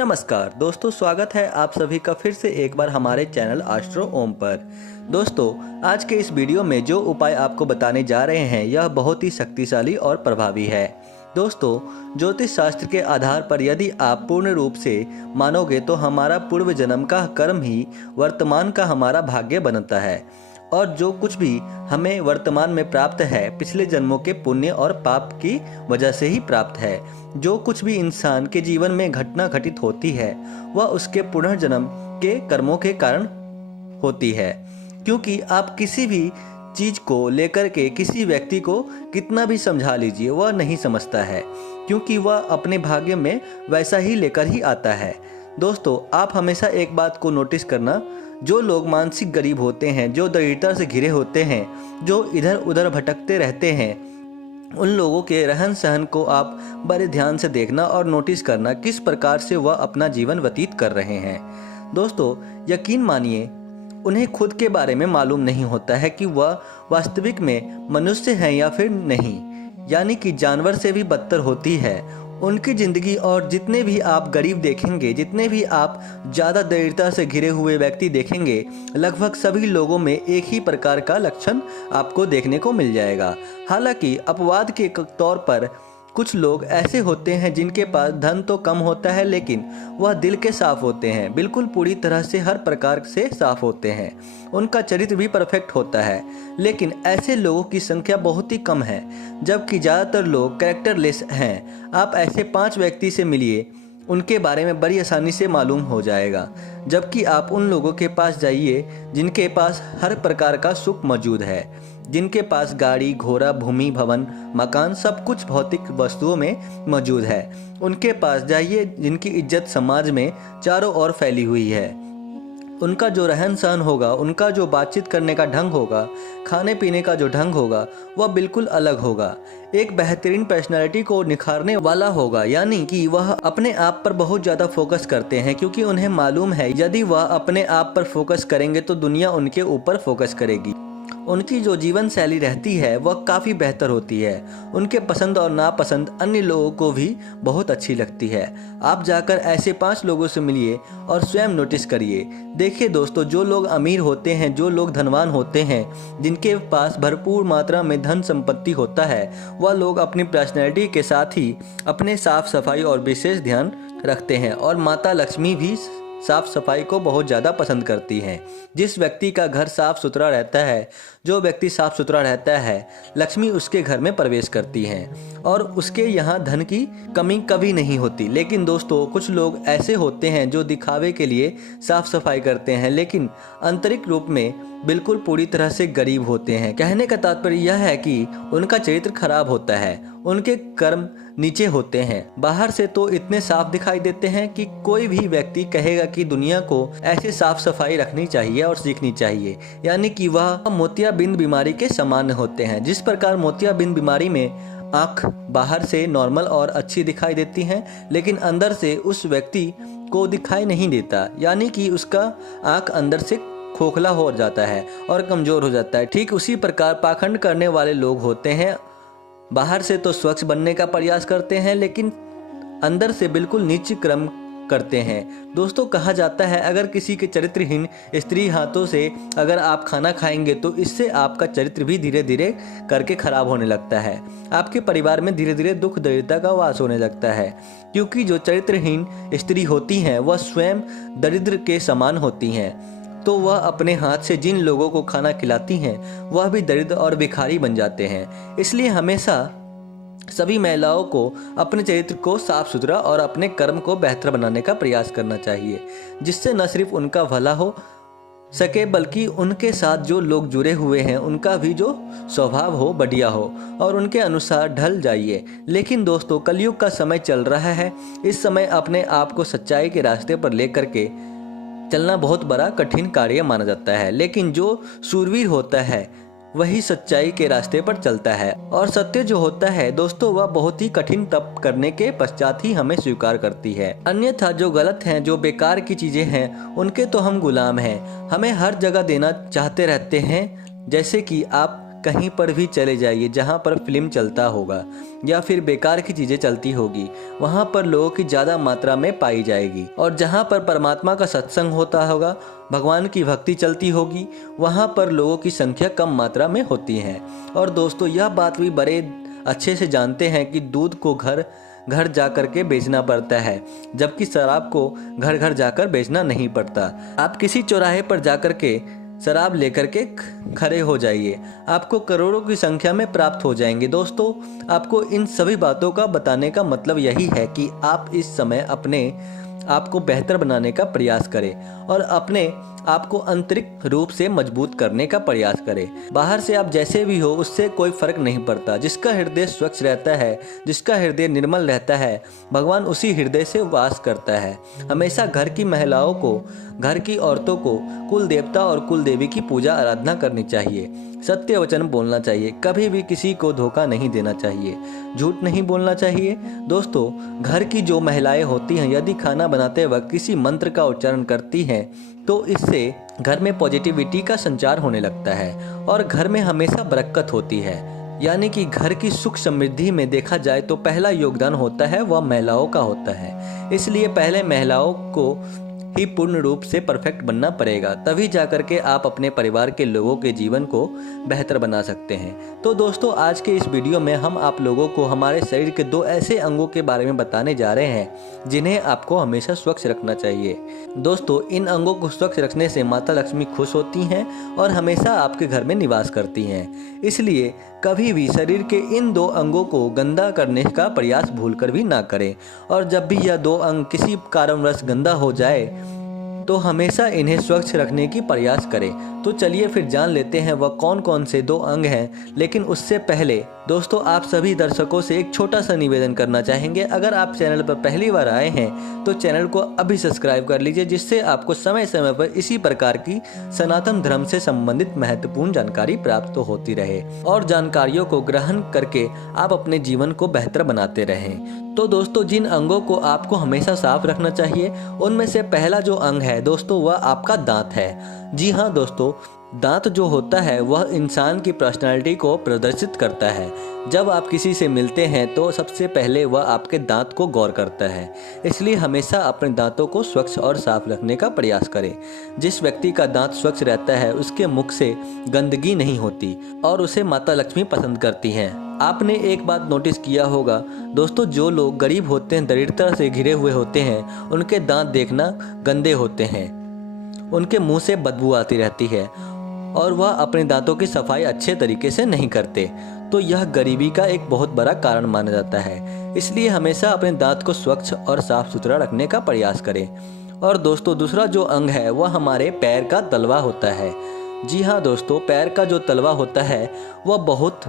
नमस्कार दोस्तों, स्वागत है आप सभी का फिर से एक बार हमारे चैनल एस्ट्रो ओम पर। दोस्तों, आज के इस वीडियो में जो उपाय आपको बताने जा रहे हैं यह बहुत ही शक्तिशाली और प्रभावी है। दोस्तों, ज्योतिष शास्त्र के आधार पर यदि आप पूर्ण रूप से मानोगे तो हमारा पूर्व जन्म का कर्म ही वर्तमान का हमारा भाग्य बनता है और जो कुछ भी हमें वर्तमान में प्राप्त है पिछले जन्मों के पुण्य और पाप की वजह से ही प्राप्त है। जो कुछ भी इंसान के जीवन में घटना घटित होती है वह उसके पुनर्जन्म के कर्मों के कारण होती है। क्योंकि आप किसी भी चीज को लेकर के किसी व्यक्ति को कितना भी समझा लीजिए वह नहीं समझता है, क्योंकि वह अपने भाग्य में वैसा ही लेकर ही आता है। दोस्तों, आप हमेशा एक बात को नोटिस करना, जो लोग मानसिक गरीब होते हैं, जो दरिद्रता से घिरे होते हैं, जो इधर उधर भटकते रहते हैं, उन लोगों के रहन सहन को आप बड़े ध्यान से देखना और नोटिस करना किस प्रकार से वह अपना जीवन व्यतीत कर रहे हैं। दोस्तों, यकीन मानिए उन्हें खुद के बारे में मालूम नहीं होता है कि वह वास्तविक में मनुष्य हैं या फिर नहीं, यानी कि जानवर से भी बदतर होती है उनकी ज़िंदगी। और जितने भी आप गरीब देखेंगे, जितने भी आप ज़्यादा दरिद्रता से घिरे हुए व्यक्ति देखेंगे, लगभग सभी लोगों में एक ही प्रकार का लक्षण आपको देखने को मिल जाएगा। हालांकि अपवाद के तौर पर कुछ लोग ऐसे होते हैं जिनके पास धन तो कम होता है लेकिन वह दिल के साफ होते हैं, बिल्कुल पूरी तरह से हर प्रकार से साफ होते हैं। उनका चरित्र भी परफेक्ट होता है, लेकिन ऐसे लोगों की संख्या बहुत ही कम है, जबकि ज़्यादातर लोग कैरेक्टरलेस हैं। आप ऐसे 5 व्यक्ति से मिलिए, उनके बारे में बड़ी आसानी से मालूम हो जाएगा। जबकि आप उन लोगों के पास जाइए जिनके पास हर प्रकार का सुख मौजूद है, जिनके पास गाड़ी घोड़ा भूमि भवन मकान सब कुछ भौतिक वस्तुओं में मौजूद है। उनके पास जाइए जिनकी इज्जत समाज में चारों ओर फैली हुई है। उनका जो रहन सहन होगा, उनका जो बातचीत करने का ढंग होगा, खाने पीने का जो ढंग होगा वह बिल्कुल अलग होगा, एक बेहतरीन पर्सनैलिटी को निखारने वाला होगा। यानी कि वह अपने आप पर बहुत ज़्यादा फोकस करते हैं, क्योंकि उन्हें मालूम है यदि वह अपने आप पर फोकस करेंगे तो दुनिया उनके ऊपर फोकस करेगी। उनकी जो जीवन शैली रहती है वह काफ़ी बेहतर होती है। उनके पसंद और नापसंद अन्य लोगों को भी बहुत अच्छी लगती है। आप जाकर ऐसे 5 लोगों से मिलिए और स्वयं नोटिस करिए। देखिए दोस्तों, जो लोग अमीर होते हैं, जो लोग धनवान होते हैं, जिनके पास भरपूर मात्रा में धन संपत्ति होता है, वह लोग अपनी पर्सनैलिटी के साथ ही अपने साफ सफाई और विशेष ध्यान रखते हैं। और माता लक्ष्मी भी साफ सफाई को बहुत ज़्यादा पसंद करती हैं। जिस व्यक्ति का घर साफ सुथरा रहता है, जो व्यक्ति साफ सुथरा रहता है, लक्ष्मी उसके घर में प्रवेश करती हैं और उसके यहाँ धन की कमी कभी नहीं होती। लेकिन दोस्तों, कुछ लोग ऐसे होते हैं जो दिखावे के लिए साफ सफाई करते हैं, लेकिन आंतरिक रूप में बिल्कुल पूरी तरह से गरीब होते हैं। कहने का तात्पर्य यह है कि उनका चरित्र खराब होता है, उनके कर्म नीचे होते हैं। बाहर से तो इतने साफ दिखाई देते हैं कि कोई भी व्यक्ति कहेगा कि दुनिया को ऐसे साफ सफाई रखनी चाहिए और सीखनी चाहिए। यानी कि वह मोतियाबिंद बीमारी के समान होते हैं। जिस प्रकार मोतियाबिंद बीमारी में आँख बाहर से नॉर्मल और अच्छी दिखाई देती हैं, लेकिन अंदर से उस व्यक्ति को दिखाई नहीं देता, यानी कि उसका आँख अंदर से खोखला हो जाता है और कमज़ोर हो जाता है। ठीक उसी प्रकार पाखंड करने वाले लोग होते हैं। बाहर से तो स्वच्छ बनने का प्रयास करते हैं, लेकिन अंदर से बिल्कुल नीच क्रम करते हैं। दोस्तों, कहा जाता है अगर किसी के चरित्रहीन स्त्री हाथों से अगर आप खाना खाएंगे तो इससे आपका चरित्र भी धीरे धीरे करके खराब होने लगता है। आपके परिवार में धीरे धीरे दुख दरिद्रता का वास होने लगता है, क्योंकि जो चरित्रहीन स्त्री होती हैं वह स्वयं दरिद्र के समान होती हैं। तो वह अपने हाथ से जिन लोगों को खाना खिलाती हैं वह भी दरिद्र और भिखारी बन जाते हैं। इसलिए हमेशा सभी महिलाओं को अपने चरित्र को साफ सुथरा और अपने कर्म को बेहतर बनाने का प्रयास करना चाहिए, जिससे न सिर्फ उनका भला हो सके बल्कि उनके साथ जो लोग जुड़े हुए हैं उनका भी जो स्वभाव हो बढ़िया हो और उनके अनुसार ढल जाइए। लेकिन दोस्तों, कलयुग का समय चल रहा है। इस समय अपने आप को सच्चाई के रास्ते पर लेकर के चलना बहुत बड़ा कठिन कार्य माना जाता है, लेकिन जो शूरवीर होता है वही सच्चाई के रास्ते पर चलता है। और सत्य जो होता है दोस्तों, वह बहुत ही कठिन तप करने के पश्चात ही हमें स्वीकार करती है। अन्यथा जो गलत हैं, जो बेकार की चीजें हैं, उनके तो हम गुलाम हैं। हमें हर जगह देना चाहते रहते हैं। जैसे कि आप कहीं पर भी चले जाइए जहाँ पर फिल्म चलता होगा या फिर बेकार की चीज़ें चलती होगी, वहाँ पर लोगों की ज़्यादा मात्रा में पाई जाएगी। और जहाँ पर परमात्मा का सत्संग होता होगा, भगवान की भक्ति चलती होगी, वहाँ पर लोगों की संख्या कम मात्रा में होती है। और दोस्तों यह बात भी बड़े अच्छे से जानते हैं कि दूध को घर घर जा कर के बेचना पड़ता है, जबकि शराब को घर घर जाकर बेचना नहीं पड़ता। आप किसी चौराहे पर जाकर के शराब लेकर के खड़े हो जाइए, आपको करोड़ों की संख्या में प्राप्त हो जाएंगे। दोस्तों आपको इन सभी बातों का बताने का मतलब यही है कि आप इस समय अपने आपको बेहतर बनाने का प्रयास करें और अपने आपको आंतरिक रूप से मजबूत करने का प्रयास करें। बाहर से आप जैसे भी हो उससे कोई फर्क नहीं पड़ता। जिसका हृदय स्वच्छ रहता है, जिसका हृदय निर्मल रहता है, भगवान उसी हृदय से वास करता है। हमेशा घर की महिलाओं को, घर की औरतों को कुल देवता और कुल देवी की पूजा आराधना करनी चाहिए। सत्य वचन बोलना चाहिए, कभी भी किसी को धोखा नहीं देना चाहिए, झूठ नहीं बोलना चाहिए। दोस्तों घर की जो महिलाएं होती हैं, यदि खाना बनाते वक्त किसी मंत्र का उच्चारण करती हैं तो इससे घर में पॉजिटिविटी का संचार होने लगता है और घर में हमेशा बरकत होती है। यानी कि घर की सुख समृद्धि में देखा जाए तो पहला योगदान होता है वह महिलाओं का होता है। इसलिए पहले महिलाओं को ही पूर्ण रूप से परफेक्ट बनना पड़ेगा, तभी जाकर के आप अपने परिवार के लोगों के जीवन को बेहतर बना सकते हैं। तो दोस्तों आज के इस वीडियो में हम आप लोगों को हमारे शरीर के 2 ऐसे अंगों के बारे में बताने जा रहे हैं जिन्हें आपको हमेशा स्वच्छ रखना चाहिए। दोस्तों इन अंगों को स्वच्छ रखने से माता लक्ष्मी खुश होती हैं और हमेशा आपके घर में निवास करती हैं। इसलिए कभी भी शरीर के इन 2 अंगों को गंदा करने का प्रयास भूलकर भी ना करें। और जब भी यह 2 अंग किसी कारणवश गंदा हो जाए तो हमेशा इन्हें स्वच्छ रखने की प्रयास करें। तो चलिए फिर जान लेते हैं वह कौन कौन से 2 अंग हैं। लेकिन उससे पहले दोस्तों आप सभी दर्शकों से एक छोटा सा निवेदन करना चाहेंगे। अगर आप चैनल पर पहली बार आए हैं तो चैनल को अभी सब्सक्राइब कर लीजिए, जिससे आपको समय समय पर इसी प्रकार की सनातन धर्म से संबंधित महत्वपूर्ण जानकारी प्राप्त होती रहे और जानकारियों को ग्रहण करके आप अपने जीवन को बेहतर बनाते रहें। तो दोस्तों जिन अंगों को आपको हमेशा साफ रखना चाहिए उनमें से पहला जो अंग है दोस्तों वह आपका दांत है। जी हाँ दोस्तों, दांत जो होता है वह इंसान की पर्सनालिटी को प्रदर्शित करता है। जब आप किसी से मिलते हैं तो सबसे पहले वह आपके दांत को गौर करता है। इसलिए हमेशा अपने दांतों को स्वच्छ और साफ रखने का प्रयास करें। जिस व्यक्ति का दांत स्वच्छ रहता है उसके मुख से गंदगी नहीं होती और उसे माता लक्ष्मी पसंद करती हैं। आपने एक बात नोटिस किया होगा दोस्तों, जो लोग गरीब होते हैं, दरिद्रता से घिरे हुए होते हैं, उनके दांत देखना गंदे होते हैं, उनके मुंह से बदबू आती रहती है और वह अपने दांतों की सफाई अच्छे तरीके से नहीं करते। तो यह गरीबी का एक बहुत बड़ा कारण माना जाता है। इसलिए हमेशा अपने दांत को स्वच्छ और साफ सुथरा रखने का प्रयास करें। और दोस्तों दूसरा जो अंग है वह हमारे पैर का तलवा होता है। जी हाँ दोस्तों, पैर का जो तलवा होता है वह बहुत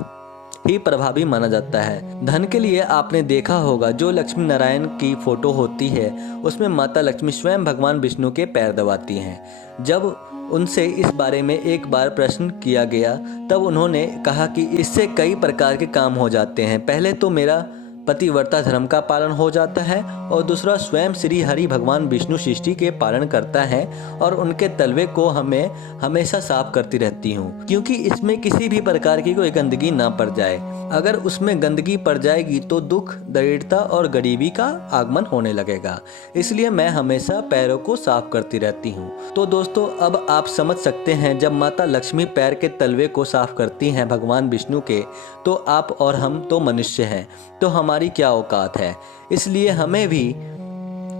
ही प्रभावी माना जाता है। धन के लिए आपने देखा होगा जो लक्ष्मी नारायण की फोटो होती है उसमें माता लक्ष्मी स्वयं भगवान विष्णु के पैर दबाती हैं। जब उनसे इस बारे में एक बार प्रश्न किया गया तब उन्होंने कहा कि इससे कई प्रकार के काम हो जाते हैं। पहले तो मेरा पतिव्रता धर्म का पालन हो जाता है और दूसरा स्वयं श्री हरि भगवान विष्णु सृष्टि के पालन करता है और उनके तलवे को हमें हमेशा साफ करती रहती हूँ, क्योंकि इसमें किसी भी प्रकार की कोई गंदगी ना पड़ जाए। अगर उसमें गंदगी पड़ जाएगी तो दुख, दरिद्रता और गरीबी का आगमन होने लगेगा। इसलिए मैं हमेशा पैरों को साफ करती रहती हूँ। तो दोस्तों अब आप समझ सकते हैं जब माता लक्ष्मी पैर के तलवे को साफ करती हैं भगवान विष्णु के, तो आप और हम तो मनुष्य हैं, तो हमारी क्या औकात है। इसलिए हमें भी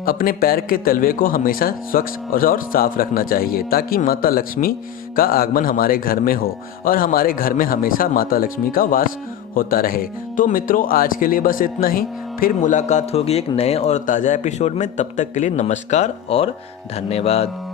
अपने पैर के तलवे को हमेशा स्वच्छ और साफ रखना चाहिए ताकि माता लक्ष्मी का आगमन हमारे घर में हो और हमारे घर में हमेशा माता लक्ष्मी का वास होता रहे। तो मित्रों आज के लिए बस इतना ही। फिर मुलाकात होगी एक नए और ताज़ा एपिसोड में। तब तक के लिए नमस्कार और धन्यवाद।